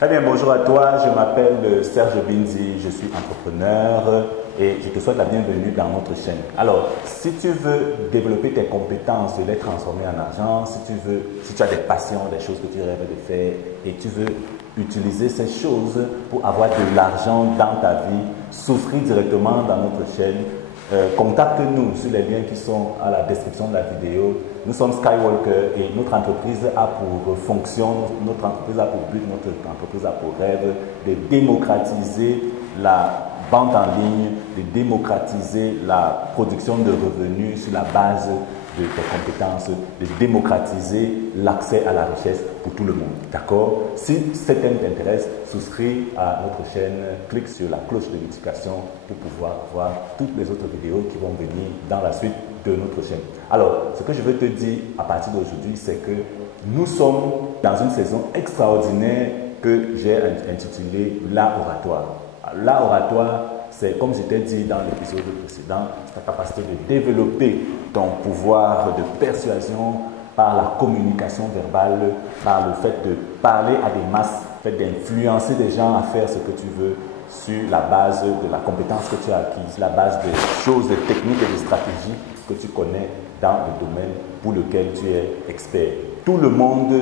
Très bien, bonjour à toi, je m'appelle Serge Binzi, je suis entrepreneur et je te souhaite la bienvenue dans notre chaîne. Alors, si tu veux développer tes compétences et les transformer en argent, si tu as des passions, des choses que tu rêves de faire et tu veux utiliser ces choses pour avoir de l'argent dans ta vie, souscris directement dans notre chaîne. Contacte-nous sur les liens qui sont à la description de la vidéo. Nous sommes Skywalker et notre entreprise a pour fonction, notre entreprise a pour but, notre entreprise a pour rêve de démocratiser la vente en ligne, de démocratiser la production de revenus sur la base de tes compétences, de démocratiser l'accès à la richesse pour tout le monde. D'accord? Si ce thème t'intéresse, souscris à notre chaîne, clique sur la cloche de notification pour pouvoir voir toutes les autres vidéos qui vont venir dans la suite de notre chaîne. Alors, ce que je veux te dire à partir d'aujourd'hui, c'est que nous sommes dans une saison extraordinaire que j'ai intitulée l'art oratoire. L'art oratoire, c'est comme je t'ai dit dans l'épisode précédent, c'est ta capacité de développer ton pouvoir de persuasion par la communication verbale, par le fait de parler à des masses, le fait d'influencer des gens à faire ce que tu veux sur la base de la compétence que tu as acquise, la base des choses, des techniques et des stratégies que tu connais dans le domaine pour lequel tu es expert. Tout le monde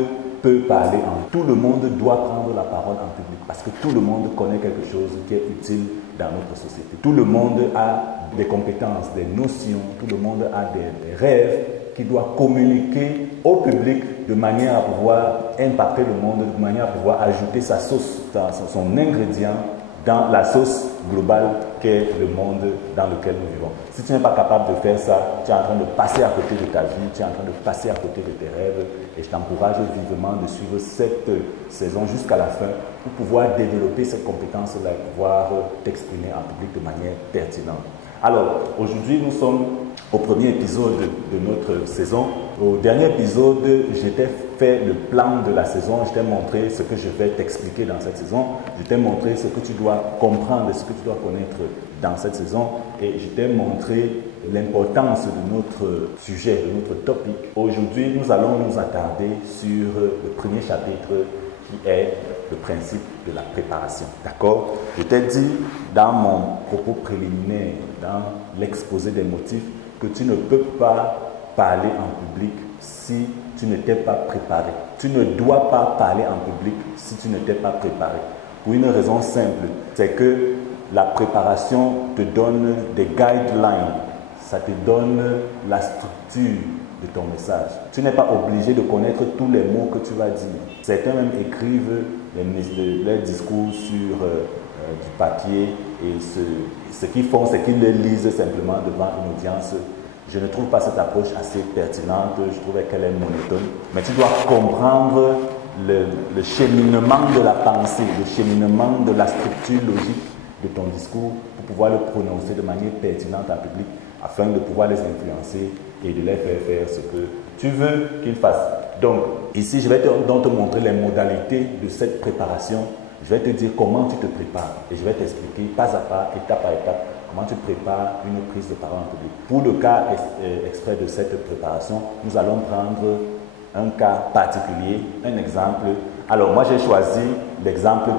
peut parler, tout le monde doit prendre la parole en public parce que tout le monde connaît quelque chose qui est utile dans notre société. Tout le monde a des compétences, des notions, tout le monde a des rêves qui doit communiquer au public de manière à pouvoir impacter le monde, de manière à pouvoir ajouter sa sauce, son ingrédient dans la sauce globale qu'est le monde dans lequel nous vivons. Si tu n'es pas capable de faire ça, tu es en train de passer à côté de ta vie, tu es en train de passer à côté de tes rêves et je t'encourage vivement de suivre cette saison jusqu'à la fin pour pouvoir développer cette compétence-là et pouvoir t'exprimer en public de manière pertinente. Alors, aujourd'hui, nous sommes au premier épisode de notre saison. Au dernier épisode, je t'ai fait le plan de la saison, je t'ai montré ce que je vais t'expliquer dans cette saison, je t'ai montré ce que tu dois comprendre, ce que tu dois connaître dans cette saison et je t'ai montré l'importance de notre sujet, de notre topic. Aujourd'hui, nous allons nous attarder sur le premier chapitre qui est le principe de la préparation. D'accord? Je t'ai dit dans mon propos préliminaire, dans l'exposé des motifs, que tu ne peux pas parler en public si tu ne t'es pas préparé. Tu ne dois pas parler en public si tu ne t'es pas préparé. Pour une raison simple, c'est que la préparation te donne des guidelines, ça te donne la structure de ton message. Tu n'es pas obligé de connaître tous les mots que tu vas dire. Certains même écrivent leurs discours sur du papier et ce qu'ils font, c'est qu'ils les lisent simplement devant une audience. Je ne trouve pas cette approche assez pertinente, je trouve qu'elle est monotone. Mais tu dois comprendre le cheminement de la pensée, le cheminement de la structure logique de ton discours pour pouvoir le prononcer de manière pertinente en public afin de pouvoir les influencer et de les faire faire ce que tu veux qu'ils fassent. Donc, ici, je vais donc te montrer les modalités de cette préparation. Je vais te dire comment tu te prépares et je vais t'expliquer pas à pas, étape à étape, comment tu prépares une prise de parole en public. Pour le cas extrait de cette préparation, nous allons prendre un cas particulier, un exemple. Alors, moi, j'ai choisi l'exemple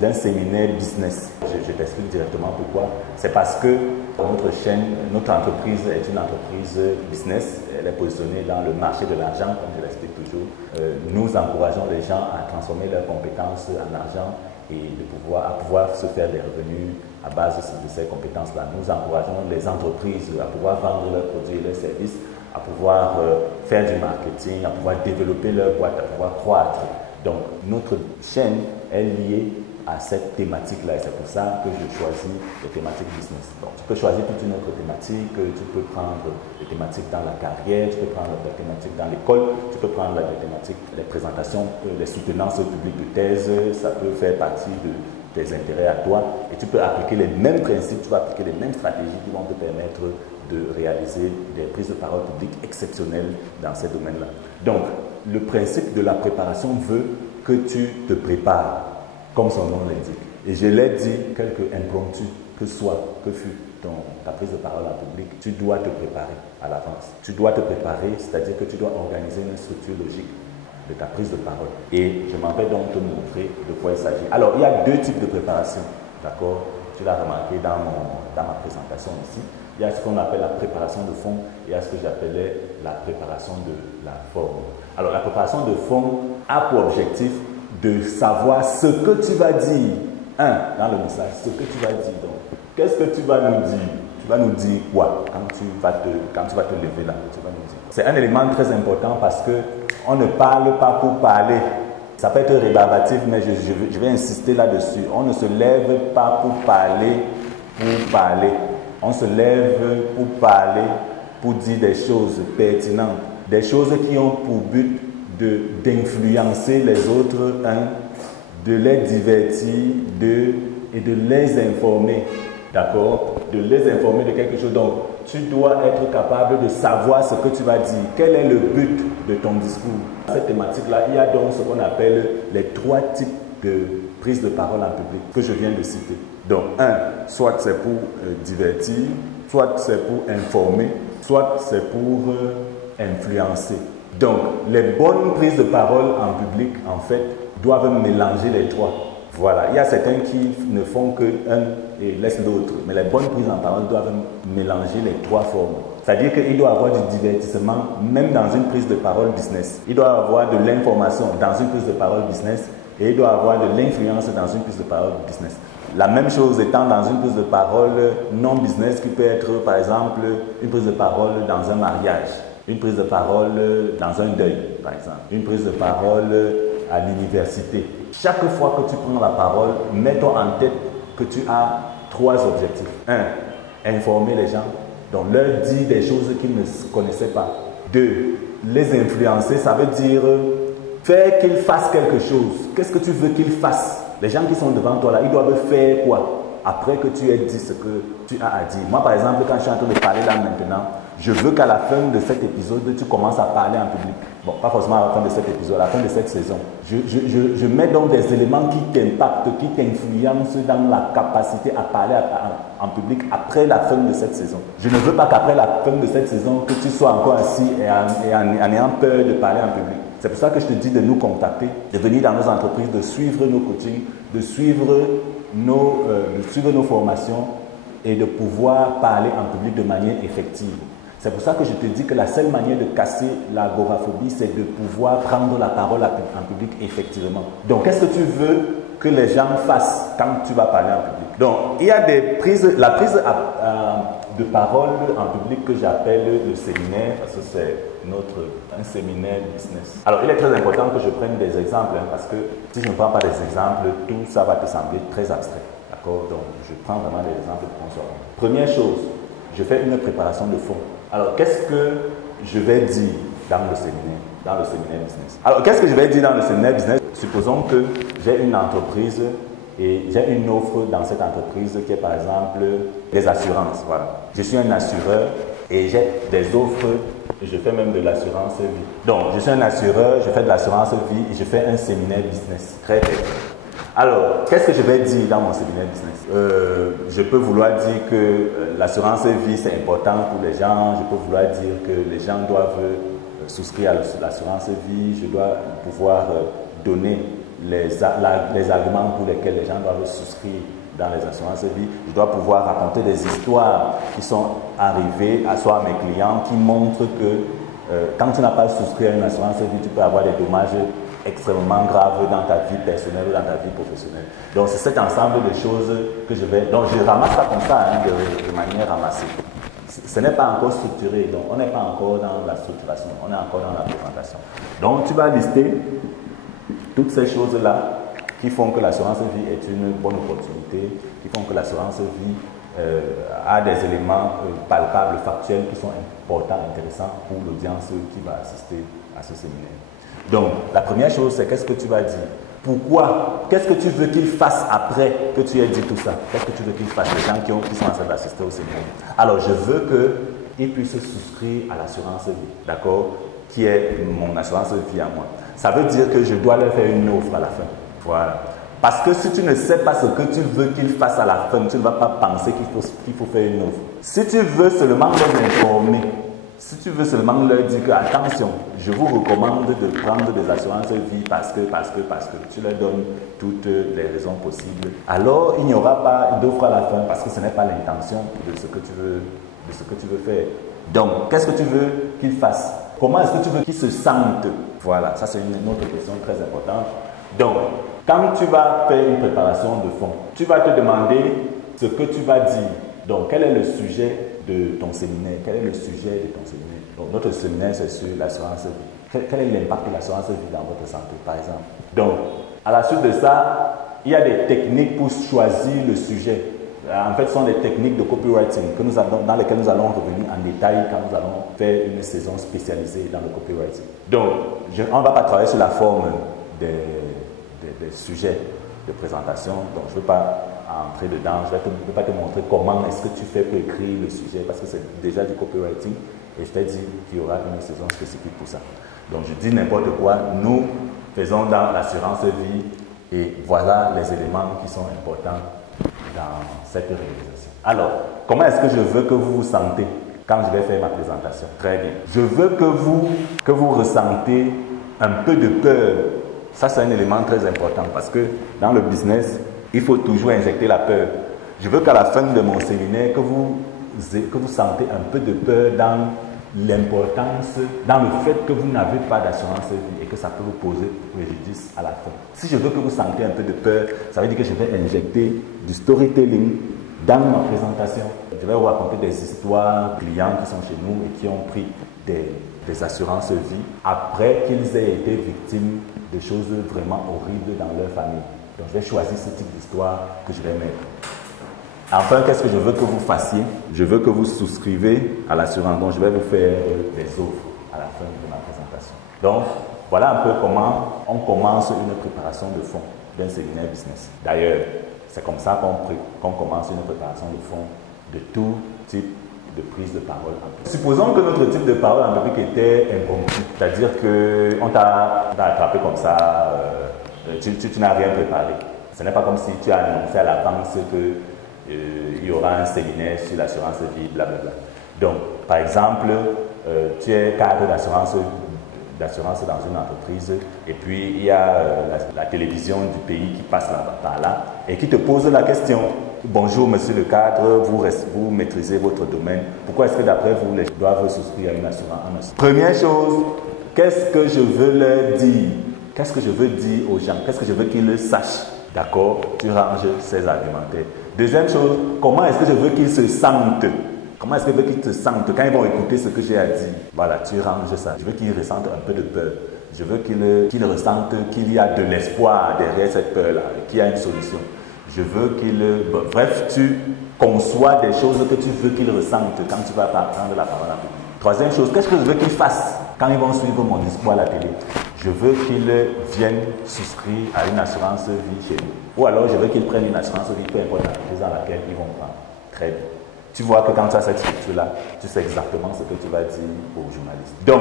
d'un séminaire business. Je t'explique directement pourquoi. C'est parce que notre chaîne, notre entreprise est une entreprise business. Elle est positionnée dans le marché de l'argent, comme je l'explique toujours. Nous encourageons les gens à transformer leurs compétences en argent et à pouvoir se faire des revenus à base de ces compétences-là. Nous encourageons les entreprises à pouvoir vendre leurs produits et leurs services, à pouvoir faire du marketing, à pouvoir développer leur boîte, à pouvoir croître. Donc, notre chaîne est liée à cette thématique-là et c'est pour ça que je choisis les thématiques business. Donc, tu peux choisir toute une autre thématique, tu peux prendre des thématiques dans la carrière, tu peux prendre des thématiques dans l'école, tu peux prendre des thématiques, les présentations, les soutenances publiques de thèse, ça peut faire partie de tes intérêts à toi et tu peux appliquer les mêmes principes, tu vas appliquer les mêmes stratégies qui vont te permettre de réaliser des prises de parole publiques exceptionnelles dans ces domaines-là. Donc, le principe de la préparation veut que tu te prépares, comme son nom l'indique. Et je l'ai dit, quelque impromptu que fût ta prise de parole en public, tu dois te préparer à l'avance. Tu dois te préparer, c'est-à-dire que tu dois organiser une structure logique de ta prise de parole. Et je m'en vais donc te montrer de quoi il s'agit. Alors, il y a deux types de préparation, d'accord? Tu l'as remarqué dans ma présentation ici. Il y a ce qu'on appelle la préparation de fond et il y a ce que j'appelais la préparation de la forme. Alors, la préparation de fond a pour objectif de savoir ce que tu vas dire. Dans le message, ce que tu vas dire. Donc, qu'est-ce que tu vas nous dire? Tu vas nous dire quoi quand tu vas te lever là? Tu vas nous dire. C'est un élément très important parce que on ne parle pas pour parler. Ça peut être rébarbatif, mais je vais insister là-dessus. On ne se lève pas pour parler, On se lève pour parler, pour dire des choses pertinentes, des choses qui ont pour but d'influencer les autres, de les divertir et de les informer. D'accord? De les informer de quelque chose. Donc, tu dois être capable de savoir ce que tu vas dire. Quel est le but de ton discours? Dans cette thématique-là, il y a donc ce qu'on appelle les 3 types de prise de parole en public que je viens de citer. Donc, soit c'est pour divertir, soit c'est pour informer, soit c'est pour influencer. Donc, les bonnes prises de parole en public, en fait, doivent mélanger les 3. Voilà, il y a certains qui ne font que un et laissent l'autre. Mais les bonnes prises en parole doivent mélanger les 3 formes. C'est-à-dire qu'il doit y avoir du divertissement, même dans une prise de parole business. Il doit y avoir de l'information dans une prise de parole business et il doit y avoir de l'influence dans une prise de parole business. La même chose étant dans une prise de parole non business qui peut être, par exemple, une prise de parole dans un mariage, une prise de parole dans un deuil, par exemple, une prise de parole à l'université. Chaque fois que tu prends la parole, mets-toi en tête que tu as 3 objectifs. 1. Informer les gens, donc leur dire des choses qu'ils ne connaissaient pas. 2. Les influencer, ça veut dire faire qu'ils fassent quelque chose. Qu'est-ce que tu veux qu'ils fassent? Les gens qui sont devant toi là, ils doivent faire quoi? Après que tu aies dit ce que tu as à dire. Moi par exemple, quand je suis en train de parler là maintenant, je veux qu'à la fin de cet épisode, tu commences à parler en public. Bon, pas forcément à la fin de cet épisode, à la fin de cette saison. Je mets donc des éléments qui t'impactent, qui t'influencent dans la capacité à parler en public après la fin de cette saison. Je ne veux pas qu'après la fin de cette saison, que tu sois encore assis et en ayant peur de parler en public. C'est pour ça que je te dis de nous contacter, de venir dans nos entreprises, de suivre nos coachings, de suivre nos formations et de pouvoir parler en public de manière effective. C'est pour ça que je te dis que la seule manière de casser l'agoraphobie, c'est de pouvoir prendre la parole en public effectivement. Donc, qu'est-ce que tu veux que les gens fassent quand tu vas parler en public? Donc, il y a la prise de parole en public que j'appelle le séminaire, parce que c'est un séminaire business. Alors, il est très important que je prenne des exemples, parce que si je ne prends pas des exemples, tout ça va te sembler très abstrait. D'accord? Donc, je prends vraiment des exemples pour qu'on soit. Première chose, je fais une préparation de fond. Alors, qu'est-ce que je vais dire dans le séminaire business? Alors, qu'est-ce que je vais dire dans le séminaire business? Supposons que j'ai une entreprise et j'ai une offre dans cette entreprise qui est par exemple des assurances. Voilà. Je suis un assureur et j'ai des offres et je fais même de l'assurance vie. Donc, je suis un assureur, je fais de l'assurance vie et je fais un séminaire business. Très bien. Alors, qu'est-ce que je vais dire dans mon séminaire business? Je peux vouloir dire que l'assurance vie, c'est important pour les gens. Je peux vouloir dire que les gens doivent souscrire à l'assurance vie. Je dois pouvoir donner les arguments pour lesquels les gens doivent souscrire dans les assurances vie. Je dois pouvoir raconter des histoires qui sont arrivées à mes clients qui montrent que quand tu n'as pas souscrit à une assurance vie, tu peux avoir des dommages extrêmement grave dans ta vie personnelle ou dans ta vie professionnelle. Donc, c'est cet ensemble de choses que je vais... Donc, je ramasse ça comme ça, de manière ramassée. Ce n'est pas encore structuré, donc on n'est pas encore dans la structuration, on est encore dans la présentation. Donc, tu vas lister toutes ces choses-là qui font que l'assurance vie est une bonne opportunité, qui font que l'assurance vie a des éléments palpables, factuels, qui sont importants, intéressants pour l'audience qui va assister à ce séminaire. Donc, la première chose, c'est qu'est-ce que tu vas dire? Pourquoi? Qu'est-ce que tu veux qu'ils fassent après que tu aies dit tout ça? Qu'est-ce que tu veux qu'ils fassent, les gens qui sont en train d'assister au séminaire? Alors, je veux qu'ils puissent souscrire à l'assurance vie, d'accord? Qui est mon assurance vie à moi. Ça veut dire que je dois leur faire une offre à la fin. Voilà. Parce que si tu ne sais pas ce que tu veux qu'ils fassent à la fin, tu ne vas pas penser qu'il faut faire une offre. Si tu veux seulement les informer, Si tu veux seulement leur dire que, attention, je vous recommande de prendre des assurances vie parce que tu leur donnes toutes les raisons possibles, alors il n'y aura pas d'offre à la fin parce que ce n'est pas l'intention de ce que tu veux faire. Donc, qu'est-ce que tu veux qu'ils fassent? Comment est-ce que tu veux qu'ils se sentent? Voilà, ça c'est une autre question très importante. Donc, quand tu vas faire une préparation de fond, tu vas te demander ce que tu vas dire. Donc, quel est le sujet de ton séminaire? Quel est le sujet de ton séminaire? Donc, notre séminaire, c'est sur l'assurance vie. Quel est l'impact de l'assurance vie dans votre santé, par exemple? Donc, à la suite de ça, il y a des techniques pour choisir le sujet. En fait, ce sont des techniques de copywriting dans lesquelles nous allons revenir en détail quand nous allons faire une saison spécialisée dans le copywriting. Donc, on ne va pas travailler sur la forme des sujets de présentation, donc je ne veux pas entrer dedans, je ne vais pas te montrer comment est-ce que tu fais pour écrire le sujet, parce que c'est déjà du copywriting, et je t'ai dit qu'il y aura une saison spécifique pour ça. Donc je dis n'importe quoi, nous faisons dans l'assurance vie, et voilà les éléments qui sont importants dans cette réalisation. Alors, comment est-ce que je veux que vous vous sentez quand je vais faire ma présentation? Très bien. Je veux que vous ressentez un peu de peur. Ça, c'est un élément très important parce que dans le business, il faut toujours injecter la peur. Je veux qu'à la fin de mon séminaire, que vous sentez un peu de peur dans l'importance, dans le fait que vous n'avez pas d'assurance vie et que ça peut vous poser préjudice à la fin. Si je veux que vous sentez un peu de peur, ça veut dire que je vais injecter du storytelling dans ma présentation. Je vais vous raconter des histoires de clients qui sont chez nous et qui ont pris des assurances vie après qu'ils aient été victimes de choses vraiment horribles dans leur famille. Donc je vais choisir ce type d'histoire que je vais mettre. Enfin, qu'est-ce que je veux que vous fassiez? Je veux que vous souscrivez à l'assurance. Donc je vais vous faire des offres à la fin de ma présentation. Donc voilà un peu comment on commence une préparation de fond d'un séminaire business. D'ailleurs, c'est comme ça qu'on commence une préparation de fond de tout type de prise de parole en public. Supposons que notre type de parole en public était impromptu, c'est-à-dire qu'on t'a attrapé comme ça, tu n'as rien préparé. Ce n'est pas comme si tu as annoncé à l'avance qu'il y aura un séminaire sur l'assurance vie, blablabla. Donc, par exemple, tu es cadre d'assurance dans une entreprise et puis il y a la télévision du pays qui passe par là et qui te pose la question. Bonjour monsieur le cadre, vous maîtrisez votre domaine. Pourquoi est-ce que d'après vous, les gens doivent souscrire à une assurance? Première chose, qu'est-ce que je veux leur dire? Qu'est-ce que je veux dire aux gens? Qu'est-ce que je veux qu'ils le sachent? D'accord? Tu ranges ces argumentaires. Deuxième chose, comment est-ce que je veux qu'ils se sentent? Comment est-ce que je veux qu'ils se sentent quand ils vont écouter ce que j'ai à dire? Voilà, tu ranges ça. Je veux qu'ils ressentent un peu de peur. Je veux qu'ils ressentent qu'il y a de l'espoir derrière cette peur-là, qu'il y a une solution. Je veux bref, tu conçois des choses que tu veux qu'ils ressentent quand tu vas prendre la parole en public. Troisième chose, qu'est-ce que je veux qu'ils fassent quand ils vont suivre mon discours à la télé? Je veux qu'ils viennent souscrire à une assurance vie chez nous. Ou alors, je veux qu'ils prennent une assurance vie, peu importe l'entreprise dans laquelle ils vont prendre. Très bien. Tu vois que quand tu as cette structure-là, tu sais exactement ce que tu vas dire aux journalistes. Donc,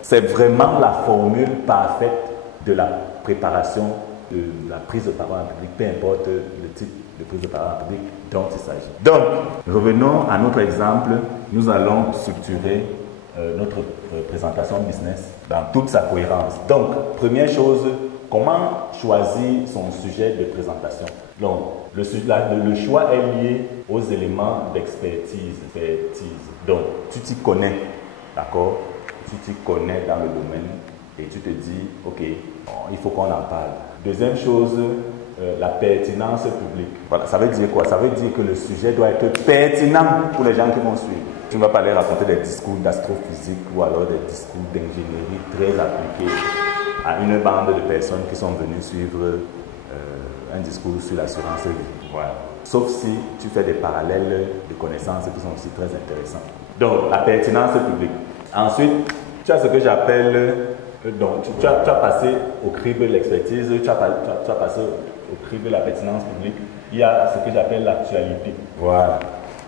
c'est vraiment la formule parfaite de la préparation de la prise de parole en public, peu importe le type de prise de parole en public dont il s'agit. Donc, revenons à notre exemple. Nous allons structurer notre présentation business dans toute sa cohérence. Donc, première chose, comment choisir son sujet de présentation? Donc, le choix est lié aux éléments d'expertise. Donc, tu t'y connais, d'accord? Tu t'y connais dans le domaine et tu te dis, ok, il faut qu'on en parle. Deuxième chose, la pertinence publique. Voilà, ça veut dire quoi? Ça veut dire que le sujet doit être pertinent pour les gens qui vont suivre. Tu ne vas pas aller raconter des discours d'astrophysique ou alors des discours d'ingénierie très appliqués à une bande de personnes qui sont venues suivre un discours sur l'assurance vie. Voilà. Sauf si tu fais des parallèles de connaissances qui sont aussi très intéressants. Donc, la pertinence publique. Ensuite, tu as ce que j'appelle... Donc, tu as passé au crible de l'expertise, tu as passé au crible de la pertinence publique. Il y a ce que j'appelle l'actualité. Voilà.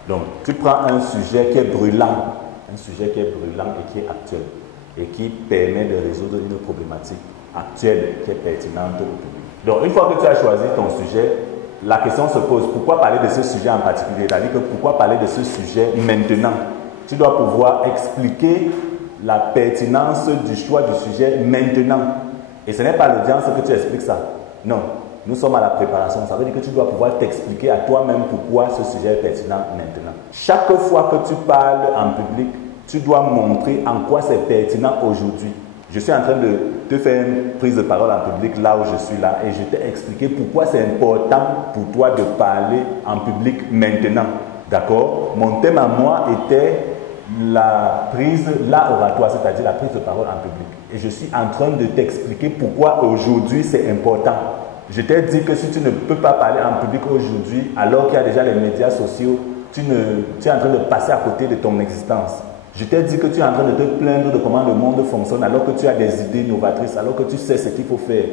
Donc, tu prends un sujet qui est brûlant, et qui est actuel, et qui permet de résoudre une problématique actuelle qui est pertinente au public. Donc, une fois que tu as choisi ton sujet, la question se pose, pourquoi parler de ce sujet en particulier? C'est-à-dire que pourquoi parler de ce sujet maintenant? tu dois pouvoir expliquer la pertinence du choix du sujet maintenant. Et ce n'est pas à l'audience que tu expliques ça. Non, nous sommes à la préparation. Ça veut dire que tu dois pouvoir t'expliquer à toi-même pourquoi ce sujet est pertinent maintenant. Chaque fois que tu parles en public, tu dois montrer en quoi c'est pertinent aujourd'hui. Je suis en train de te faire une prise de parole en public là où je suis là et je t'ai expliqué pourquoi c'est important pour toi de parler en public maintenant. D'accord? Mon thème à moi était la oratoire, c'est-à-dire la prise de parole en public. Et je suis en train de t'expliquer pourquoi aujourd'hui c'est important. Je t'ai dit que si tu ne peux pas parler en public aujourd'hui, alors qu'il y a déjà les médias sociaux, tu es en train de passer à côté de ton existence. Je t'ai dit que tu es en train de te plaindre de comment le monde fonctionne, alors que tu as des idées novatrices, alors que tu sais ce qu'il faut faire.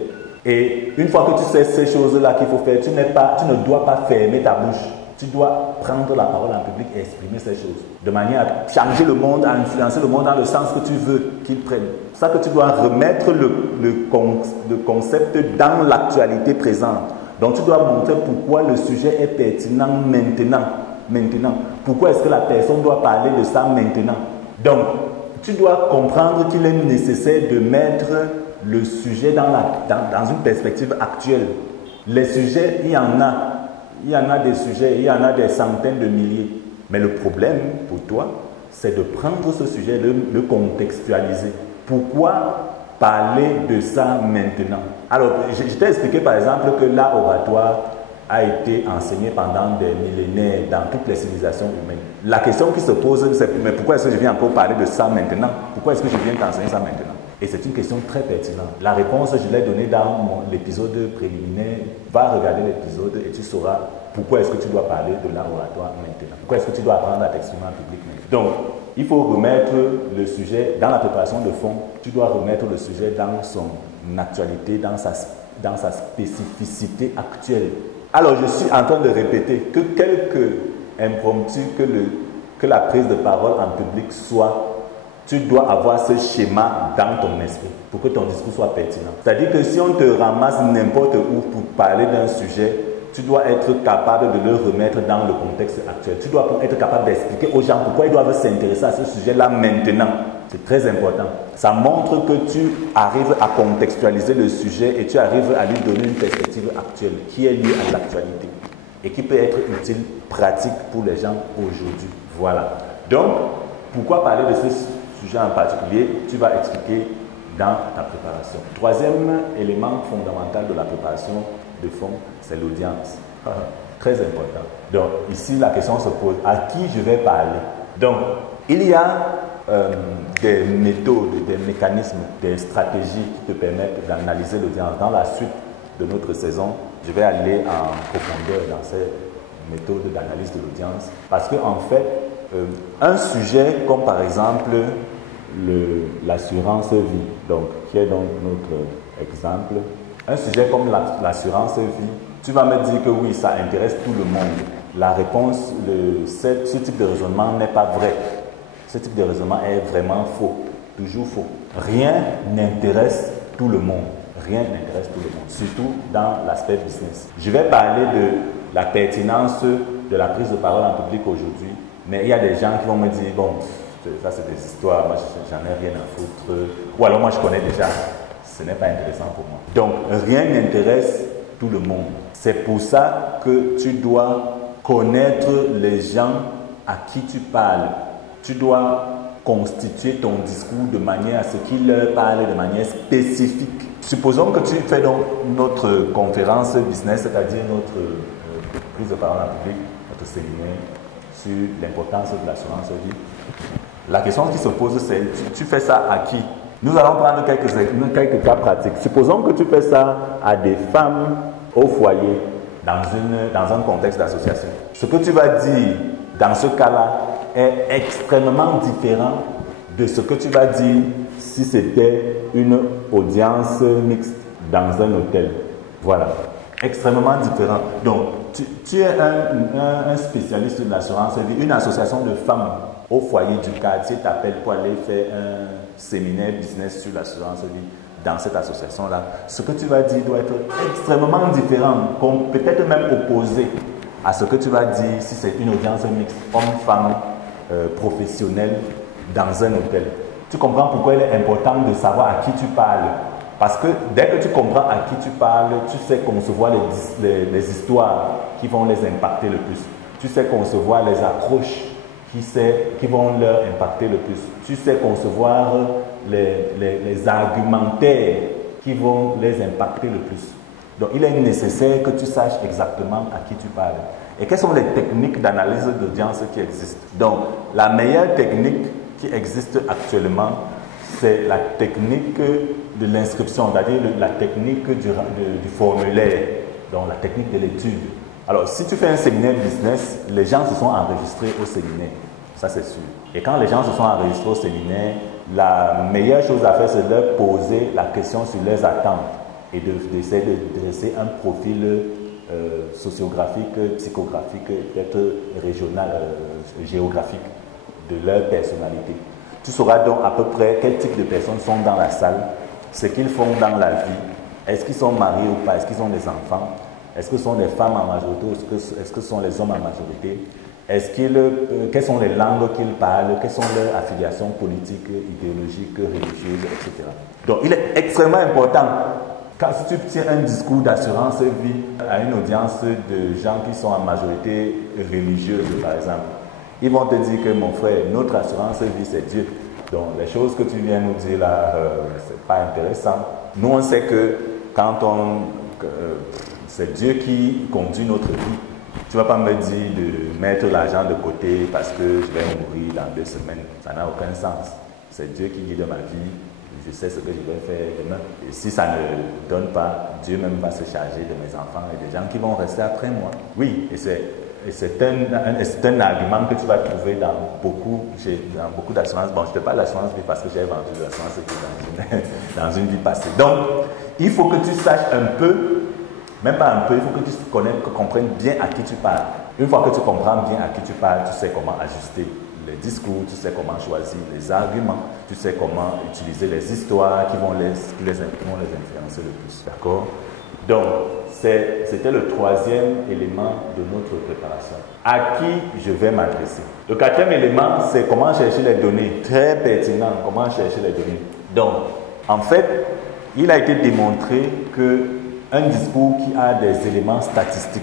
Et une fois que tu sais ces choses-là qu'il faut faire, tu ne dois pas fermer ta bouche. Tu dois prendre la parole en public et exprimer ces choses, de manière à changer le monde, à influencer le monde dans le sens que tu veux qu'il prenne. C'est ça que tu dois remettre le concept dans l'actualité présente. Donc tu dois montrer pourquoi le sujet est pertinent maintenant. Pourquoi est-ce que la personne doit parler de ça maintenant? Donc, tu dois comprendre qu'il est nécessaire de mettre le sujet dans une perspective actuelle. Les sujets, il y en a. Il y en a des sujets, il y en a des centaines de milliers. Mais le problème pour toi, c'est de prendre ce sujet, de le contextualiser. Pourquoi parler de ça maintenant? Alors, je t'ai expliqué par exemple que l'art oratoire a été enseigné pendant des millénaires dans toutes les civilisations humaines. La question qui se pose, c'est mais pourquoi est-ce que je viens encore parler de ça maintenant? Pourquoi est-ce que je viens t'enseigner ça maintenant? Et c'est une question très pertinente. La réponse, je l'ai donnée dans l'épisode préliminaire. Va regarder l'épisode et tu sauras pourquoi est-ce que tu dois parler de l'art oratoire maintenant. Pourquoi est-ce que tu dois apprendre à t'exprimer en public maintenant. Donc, il faut remettre le sujet dans la préparation de fond. Tu dois remettre le sujet dans son actualité, dans sa spécificité actuelle. Alors, je suis en train de répéter que quelque impromptu que la prise de parole en public soit, tu dois avoir ce schéma dans ton esprit pour que ton discours soit pertinent. C'est-à-dire que si on te ramasse n'importe où pour parler d'un sujet, tu dois être capable de le remettre dans le contexte actuel. Tu dois être capable d'expliquer aux gens pourquoi ils doivent s'intéresser à ce sujet-là maintenant. C'est très important. Ça montre que tu arrives à contextualiser le sujet et tu arrives à lui donner une perspective actuelle qui est liée à l'actualité et qui peut être utile, pratique pour les gens aujourd'hui. Voilà. Donc, pourquoi parler de ce sujet en particulier? Tu vas expliquer dans ta préparation. Troisième élément fondamental de la préparation de fond, c'est l'audience. Très important. Donc, ici, la question se pose, à qui je vais parler? Donc, il y a des méthodes, des mécanismes, des stratégies qui te permettent d'analyser l'audience. Dans la suite de notre saison, je vais aller en profondeur dans ces méthodes d'analyse de l'audience. Parce qu'en fait, un sujet comme par exemple l'assurance vie, donc, qui est donc notre exemple, un sujet comme l'assurance vie, tu vas me dire que oui, ça intéresse tout le monde. La réponse, ce type de raisonnement n'est pas vrai. Ce type de raisonnement est vraiment faux, toujours faux. Rien n'intéresse tout le monde. Rien n'intéresse tout le monde, surtout dans l'aspect business. Je vais parler de la pertinence de la prise de parole en public aujourd'hui, mais il y a des gens qui vont me dire, bon, ça c'est des histoires, moi j'en ai rien à foutre, ou alors moi je connais déjà, ce n'est pas intéressant pour moi. Donc rien n'intéresse tout le monde. C'est pour ça que tu dois connaître les gens à qui tu parles. Tu dois constituer ton discours de manière à ce qu'il leur parle de manière spécifique. Supposons que tu fais donc notre conférence business, c'est-à-dire notre prise de parole en public, notre séminaire sur l'importance de l'assurance vie. La question qui se pose, c'est tu fais ça à qui? Nous allons prendre quelques cas pratiques. Supposons que tu fais ça à des femmes au foyer dans un contexte d'association. Ce que tu vas dire dans ce cas-là est extrêmement différent de ce que tu vas dire si c'était une audience mixte dans un hôtel. Voilà, extrêmement différent. Donc, tu es un spécialiste de l'assurance vie. Une association de femmes au foyer du quartier t'appelle pour aller faire un séminaire business sur l'assurance vie dans cette association-là. Ce que tu vas dire doit être extrêmement différent, peut-être même opposé à ce que tu vas dire si c'est une audience mixte, homme-femme, professionnel dans un hôtel. Tu comprends pourquoi il est important de savoir à qui tu parles. Parce que dès que tu comprends à qui tu parles, tu sais concevoir les histoires qui vont les impacter le plus. Tu sais concevoir les accroches qui vont leur impacter le plus. Tu sais concevoir les argumentaires qui vont les impacter le plus. Donc, il est nécessaire que tu saches exactement à qui tu parles. Et quelles sont les techniques d'analyse d'audience qui existent? Donc, la meilleure technique qui existe actuellement, c'est la technique de l'inscription, c'est-à-dire la technique du formulaire, donc la technique de l'étude. Alors, si tu fais un séminaire business, les gens se sont enregistrés au séminaire, ça c'est sûr. Et quand les gens se sont enregistrés au séminaire, la meilleure chose à faire, c'est de leur poser la question sur leurs attentes et d'essayer de dresser un profil sociographique, psychographique, peut-être régional, géographique de leur personnalité. Tu sauras donc à peu près quel type de personnes sont dans la salle, ce qu'ils font dans la vie, est-ce qu'ils sont mariés ou pas, est-ce qu'ils ont des enfants, est-ce que ce sont des femmes en majorité ou est-ce que ce sont les hommes en majorité, quelles sont les langues qu'ils parlent, quelles sont leurs affiliations politiques, idéologiques, religieuses, etc. Donc il est extrêmement important. Si tu tiens un discours d'assurance vie à une audience de gens qui sont en majorité religieuse, par exemple, ils vont te dire que mon frère, notre assurance vie, c'est Dieu. Donc les choses que tu viens nous dire là, c'est pas intéressant. Nous, on sait que quand c'est Dieu qui conduit notre vie. Tu ne vas pas me dire de mettre l'argent de côté parce que je vais mourir dans 2 semaines. Ça n'a aucun sens. C'est Dieu qui guide ma vie. Je sais ce que je vais faire demain. Et si ça ne donne pas, Dieu même va se charger de mes enfants et des gens qui vont rester après moi. Oui, et c'est un argument que tu vas trouver dans beaucoup d'assurances. Bon, je ne te parle d'assurance vie parce que j'ai vendu de l'assurance vie dans une vie passée. Donc, il faut que tu saches un peu, même pas un peu, il faut que tu comprennes bien à qui tu parles. Une fois que tu comprends bien à qui tu parles, tu sais comment ajuster les discours, tu sais comment choisir les arguments, tu sais comment utiliser les histoires qui vont les influencer le plus. D'accord? Donc, c'était le 3e élément de notre préparation. À qui je vais m'adresser? Le 4e élément, c'est comment chercher les données. Très pertinent, comment chercher les données. Donc, en fait, il a été démontré qu'un discours qui a des éléments statistiques,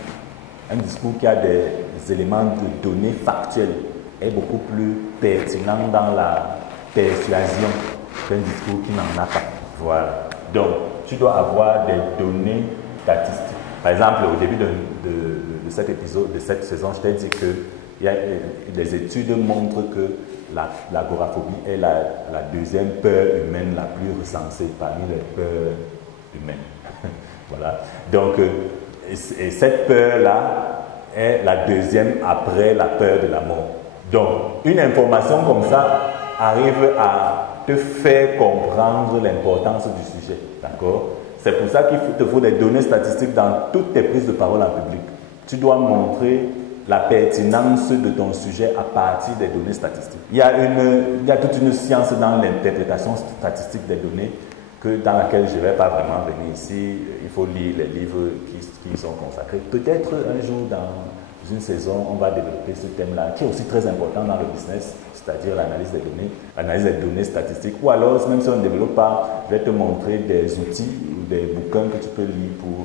un discours qui a des éléments de données factuelles, est beaucoup plus pertinent dans la persuasion qu'un discours qui n'en a pas. Voilà. Donc, tu dois avoir des données statistiques. Par exemple, au début de cet épisode, de cette saison, je t'ai dit que les études montrent que l'agoraphobie est la 2e peur humaine la plus recensée parmi les peurs humaines. Voilà. Donc, et cette peur-là est la 2e après la peur de la mort. Donc, une information comme ça arrive à te faire comprendre l'importance du sujet. D'accord? C'est pour ça qu'il te faut des données statistiques dans toutes tes prises de parole en public. Tu dois montrer la pertinence de ton sujet à partir des données statistiques. Il y a toute une science dans l'interprétation statistique des données dans laquelle je ne vais pas vraiment venir ici. Il faut lire les livres qui sont consacrés. Peut-être un jour dans une saison, on va développer ce thème-là, qui est aussi très important dans le business, c'est-à-dire l'analyse des données statistiques. Ou alors, même si on ne développe pas, je vais te montrer des outils ou des bouquins que tu peux lire pour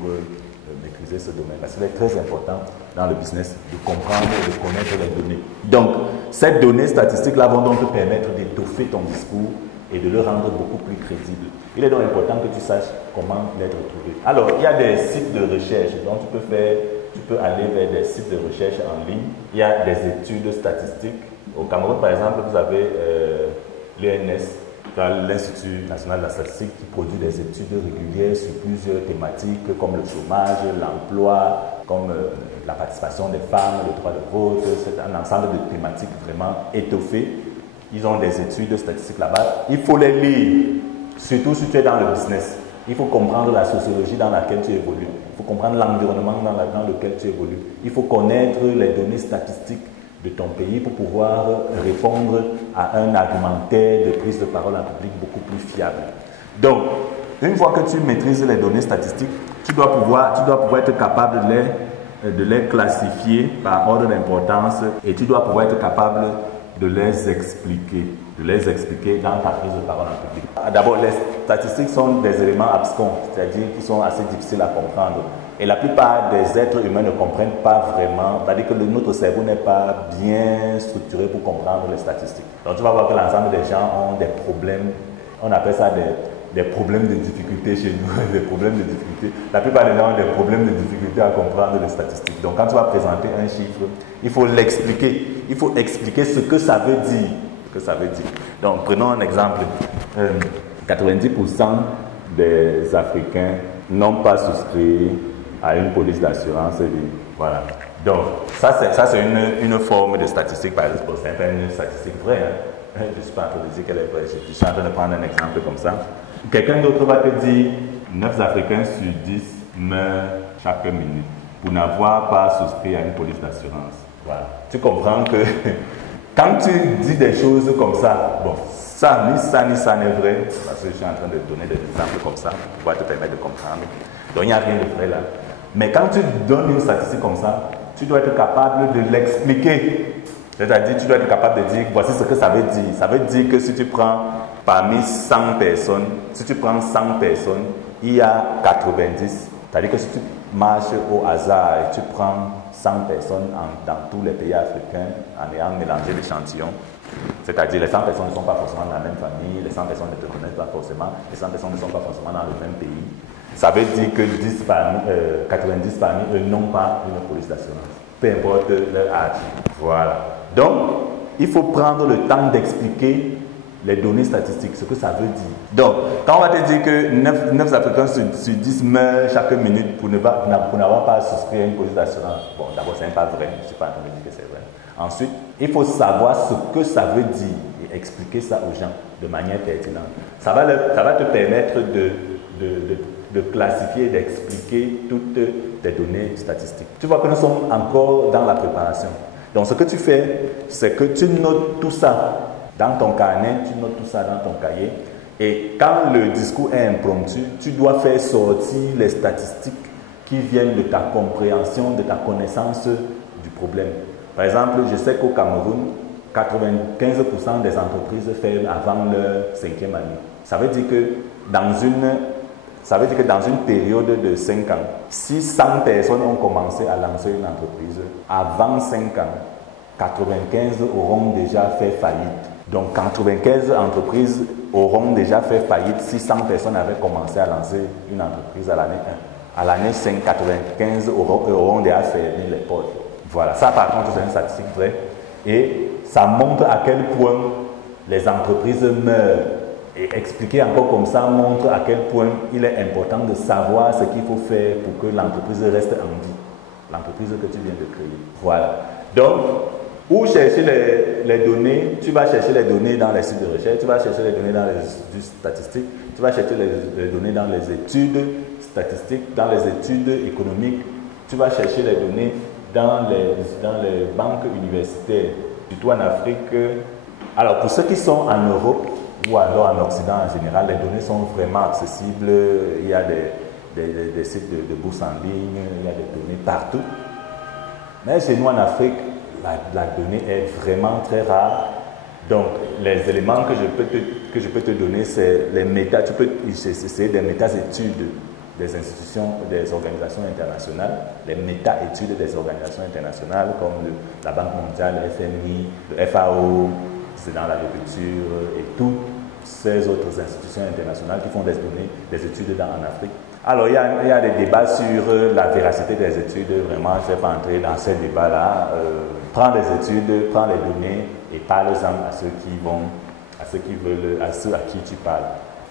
maîtriser ce domaine. Parce qu'il est très important dans le business de comprendre et de connaître les données. Donc, ces données statistiques-là vont donc te permettre d'étoffer ton discours et de le rendre beaucoup plus crédible. Il est donc important que tu saches comment l'être trouvé. Alors, il y a des sites de recherche dont tu peux aller vers des sites de recherche en ligne. Il y a des études statistiques. Au Cameroun, par exemple, vous avez l'ENS, l'Institut national de la statistique, qui produit des études régulières sur plusieurs thématiques comme le chômage, l'emploi, comme la participation des femmes, le droit de vote. C'est un ensemble de thématiques vraiment étoffées. Ils ont des études statistiques là-bas. Il faut les lire, surtout si tu es dans le business. Il faut comprendre la sociologie dans laquelle tu évolues. Il faut comprendre l'environnement dans lequel tu évolues. Il faut connaître les données statistiques de ton pays pour pouvoir répondre à un argumentaire de prise de parole en public beaucoup plus fiable. Donc, une fois que tu maîtrises les données statistiques, tu dois pouvoir être capable de les classifier par ordre d'importance et tu dois pouvoir être capable de les expliquer dans ta prise de parole en public. D'abord, les statistiques sont des éléments abscons, c'est-à-dire qui sont assez difficiles à comprendre. Et la plupart des êtres humains ne comprennent pas vraiment, c'est-à-dire que notre cerveau n'est pas bien structuré pour comprendre les statistiques. Donc tu vas voir que l'ensemble des gens ont des problèmes, on appelle ça des problèmes de difficulté chez nous, des problèmes de difficulté. La plupart des gens ont des problèmes de difficulté à comprendre les statistiques. Donc quand tu vas présenter un chiffre, il faut l'expliquer. Il faut expliquer ce que ça veut dire. Donc prenons un exemple. 90% des Africains n'ont pas souscrit à une police d'assurance vie. Voilà. Donc ça c'est une forme de statistique, par exemple. C'est pas une statistique vraie. Hein. Je ne suis pas en train de dire qu'elle est vraie. Je suis en train de prendre un exemple comme ça. Quelqu'un d'autre va te dire 9 Africains sur 10 meurent chaque minute pour n'avoir pas souscrit à une police d'assurance. Voilà. Tu comprends que quand tu dis des choses comme ça, bon, ni ça n'est vrai, parce que je suis en train de donner des exemples comme ça pour pouvoir te permettre de comprendre. Donc il n'y a rien de vrai là. Mais quand tu donnes une statistique comme ça, tu dois être capable de l'expliquer. C'est-à-dire, tu dois être capable de dire, voici ce que ça veut dire. Ça veut dire que si tu prends parmi 100 personnes, il y a 90. C'est-à-dire que si tu marches au hasard et tu prends 100 personnes dans tous les pays africains en ayant mélangé l'échantillon, c'est-à-dire les 100 personnes ne sont pas forcément dans la même famille, les 100 personnes ne te connaissent pas forcément, les 100 personnes ne sont pas forcément dans le même pays. Ça veut dire que 90 parmi eux n'ont pas une police d'assurance, peu importe leur âge. Voilà. Donc, il faut prendre le temps d'expliquer les données statistiques, ce que ça veut dire. Donc, quand on va te dire que 9 Africains sur 10 meurent chaque minute pour n'avoir pas souscrit à une police d'assurance, bon, d'abord, ce n'est pas vrai, je ne suis pas en train de dire que c'est vrai. Ensuite, il faut savoir ce que ça veut dire et expliquer ça aux gens de manière pertinente. Ça va te permettre de classifier, d'expliquer toutes les données statistiques. Tu vois que nous sommes encore dans la préparation. Donc, ce que tu fais, c'est que tu notes tout ça dans ton carnet, tu notes tout ça dans ton cahier. Et quand le discours est impromptu, tu dois faire sortir les statistiques qui viennent de ta compréhension, de ta connaissance du problème. Par exemple, je sais qu'au Cameroun, 95% des entreprises ferment avant leur 5e année. Ça veut dire que dans une période de 5 ans, si 100 personnes ont commencé à lancer une entreprise, avant 5 ans, 95 auront déjà fait faillite. Donc 95 entreprises auront déjà fait faillite si 100 personnes avaient commencé à lancer une entreprise à l'année 1. À l'année 5, 95 auront déjà fermé les portes. Voilà, ça par contre c'est une statistique vraie. Et ça montre à quel point les entreprises meurent. Et expliquer encore comme ça montre à quel point il est important de savoir ce qu'il faut faire pour que l'entreprise reste en vie. L'entreprise que tu viens de créer. Voilà. Donc, où chercher les données? Tu vas chercher les données dans les sites de recherche, tu vas chercher les données dans les études statistiques, tu vas chercher les données dans les études statistiques, dans les études économiques, tu vas chercher les données dans les banques universitaires, surtout en Afrique. Alors, pour ceux qui sont en Europe, ou alors en Occident en général, les données sont vraiment accessibles. Il y a des sites de bourse en ligne, il y a des données partout. Mais chez nous en Afrique, la donnée est vraiment très rare. Donc, les éléments que je peux te donner, c'est les méta. C'est des méta-études des institutions, des organisations internationales, les méta-études des organisations internationales comme la Banque mondiale, le FMI, le FAO, c'est dans l'agriculture et toutes ces autres institutions internationales qui font des données, des études en Afrique. Alors, il y a des débats sur la véracité des études. Vraiment, je ne vais pas entrer dans ces débats-là. Prends les études, prends les données et parle-en à ceux à qui tu parles.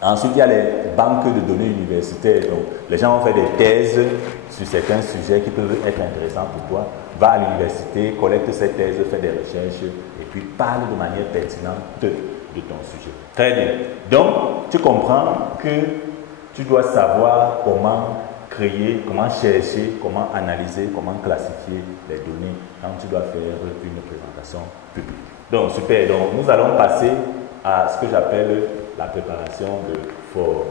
Ensuite, il y a les banques de données universitaires. Donc, les gens ont fait des thèses sur certains sujets qui peuvent être intéressants pour toi. Va à l'université, collecte ces thèses, fais des recherches et puis parle de manière pertinente de ton sujet. Très bien. Donc, tu comprends que tu dois savoir comment créer, comment chercher, comment analyser, comment classifier les données quand tu dois faire une présentation publique. Donc, super. Donc, nous allons passer à ce que j'appelle la préparation de forme.